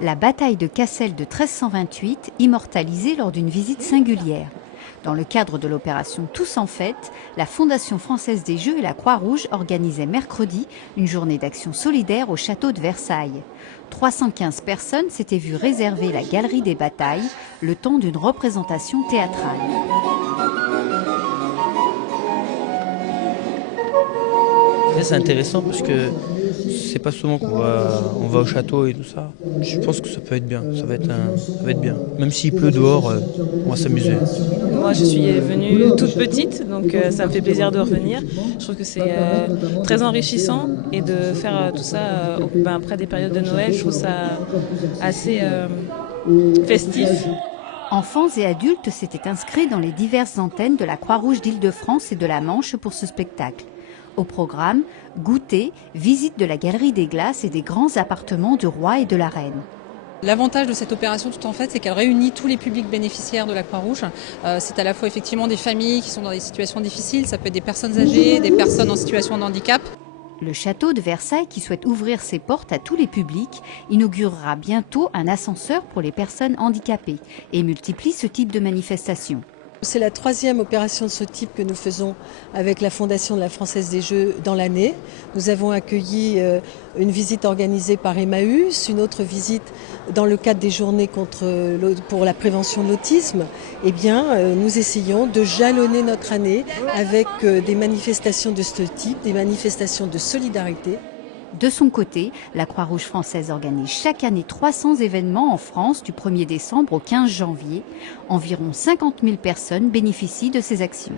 La bataille de Cassel de 1328, immortalisée lors d'une visite singulière. Dans le cadre de l'opération Tous en fête, la Fondation française des Jeux et la Croix-Rouge organisaient mercredi une journée d'action solidaire au château de Versailles. 315 personnes s'étaient vues réserver la galerie des batailles, le temps d'une représentation théâtrale. C'est intéressant parce que c'est pas souvent qu'on va au château et tout ça. Je pense que ça peut être bien, ça va être bien. Même s'il pleut dehors, on va s'amuser. Moi, je suis venue toute petite, donc ça me fait plaisir de revenir. Je trouve que c'est très enrichissant et de faire tout ça après des périodes de Noël, je trouve ça assez festif. Enfants et adultes s'étaient inscrits dans les diverses antennes de la Croix-Rouge d'Île-de-France et de la Manche pour ce spectacle. Au programme, goûter, visite de la Galerie des Glaces et des grands appartements du roi et de la reine. L'avantage de cette opération Tout en fête, c'est qu'elle réunit tous les publics bénéficiaires de la Croix-Rouge. C'est à la fois effectivement des familles qui sont dans des situations difficiles, ça peut être des personnes âgées, des personnes en situation de handicap. Le château de Versailles, qui souhaite ouvrir ses portes à tous les publics, inaugurera bientôt un ascenseur pour les personnes handicapées et multiplie ce type de manifestation. C'est la troisième opération de ce type que nous faisons avec la Fondation de la Française des Jeux dans l'année. Nous avons accueilli une visite organisée par Emmaüs, une autre visite dans le cadre des journées pour la prévention de l'autisme. Eh bien, nous essayons de jalonner notre année avec des manifestations de ce type, des manifestations de solidarité. De son côté, la Croix-Rouge française organise chaque année 300 événements en France du 1er décembre au 15 janvier. Environ 50 000 personnes bénéficient de ces actions.